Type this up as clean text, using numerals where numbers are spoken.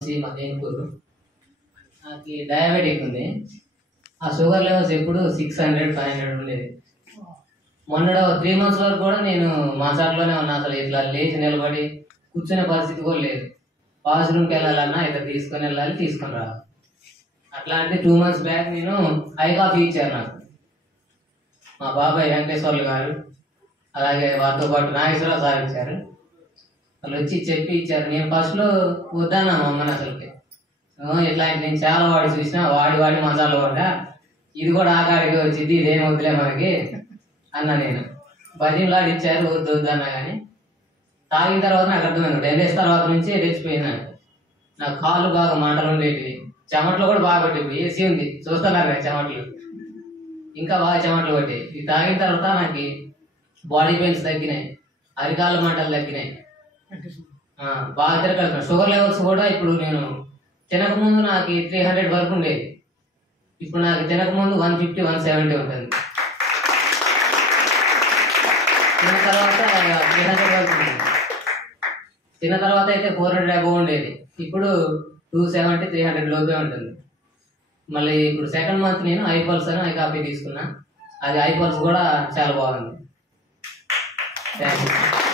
మదేంపూరు నాకు డయాబెటిక్ ఉంది. ఆ షుగర్ లెవెల్స్ ఎప్పుడు 600, 500 ఉండేది. మొన్న 3 months వరకు కూడా నేను మంచాట్లోనే ఉన్నా. అసలు ఇట్లా లేచి నిలబడి కూర్చునే పరిస్థితి కూడా లేదు. వాష్రూమ్కి వెళ్ళాలన్నా ఇట్లా తీసుకొని వెళ్ళాలి, తీసుకొని రావాలి. అట్లాంటి 2 months బ్యాక్ నేను ఐ కాఫీ ఇచ్చారు నాకు మా బాబాయ్ వెంకటేశ్వర్లు గారు, అలాగే వారితో పాటు నాగేశ్వరరావు సార్ ఇచ్చారు. వాళ్ళు వచ్చి చెప్పి ఇచ్చారు. నేను ఫస్ట్లో వద్దానా మా అమ్మని అసలుకి. ఇట్లాంటి నేను చాలా వాడి చూసినా, వాడి మసాలా వాడా, ఇది కూడా ఆకాడికి వచ్చింది, ఇదేం వద్దులే మనకి అన్నా. నేను బజీలాడి ఇచ్చారు, వద్దు వద్దు అన్నా. కానీ తాగిన తర్వాత నాకు అర్థమైంది. 10 days తర్వాత నుంచి రెచ్చిపోయింది. నాకు కాళ్ళు బాగా మంటలు ఉండేవి, చెమట్లు కూడా బాగా పట్టేవి. ఏసీ ఉంది చూస్తున్నారు కదా, చెమట్లు ఇంకా బాగా చెమట్లు పట్టేవి. ఇది తాగిన తర్వాత నాకు బాడీ పెయిన్స్ తగ్గినాయి, అరికాళ్ళ మంటలు తగ్గినాయి, బాగా తిరగలుగుతున్నాను. షుగర్ లెవెల్స్ కూడా ఇప్పుడు నేను తినకముందు నాకు 300 వరకు ఉండేది. ఇప్పుడు నాకు తినకముందు 150, 170 ఉంటుంది. తిన్న తర్వాత 300 వరకు ఉంటుంది. తిన్న తర్వాత అయితే 400 అబోవ్ ఉండేది. ఇప్పుడు 270, 300 లోపే ఉంటుంది. మళ్ళీ ఇప్పుడు 2nd month నేను ఐపల్స్ అని ఐ కాఫీ తీసుకున్నా. అది ఐపల్స్ కూడా చాలా బాగుంది. Thank you.